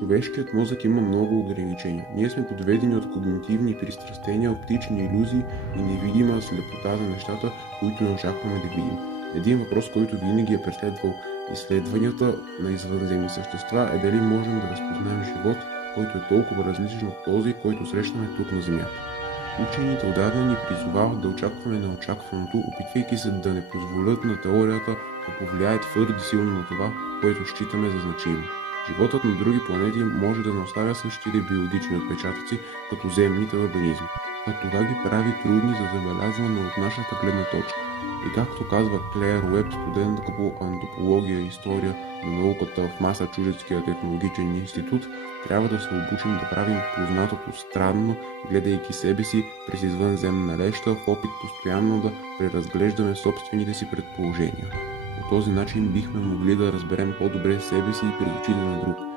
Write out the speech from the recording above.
Човешкият мозък има много ограничения. Ние сме подведени от когнитивни пристрастения, оптични илюзии и невидима слепота за нещата, които не очакваме да видим. Един въпрос, който винаги е преследвал изследванията на извънземни същества, е дали можем да разпознаем живот, който е толкова различен от този, който срещаме тук на Земята. Учените отдавна ни призовават да очакваме неочакваното, опитвайки се да не позволят на теорията да повлияе твърде силно на това, което считаме за значимо. Животът на други планети може да не оставя същите биологични отпечатъци, като земните организми, а това ги прави трудни за забелязване от нашата гледна точка. И както казва Клеер Уеб, студентка по антропология и история на науката в Масачузетския технологичен институт, трябва да се обучим да правим познатото странно, гледайки себе си през извънземна леща, в опит постоянно да преразглеждаме собствените си предположения. По този начин бихме могли да разберем по-добре себе си и пред очите на друг.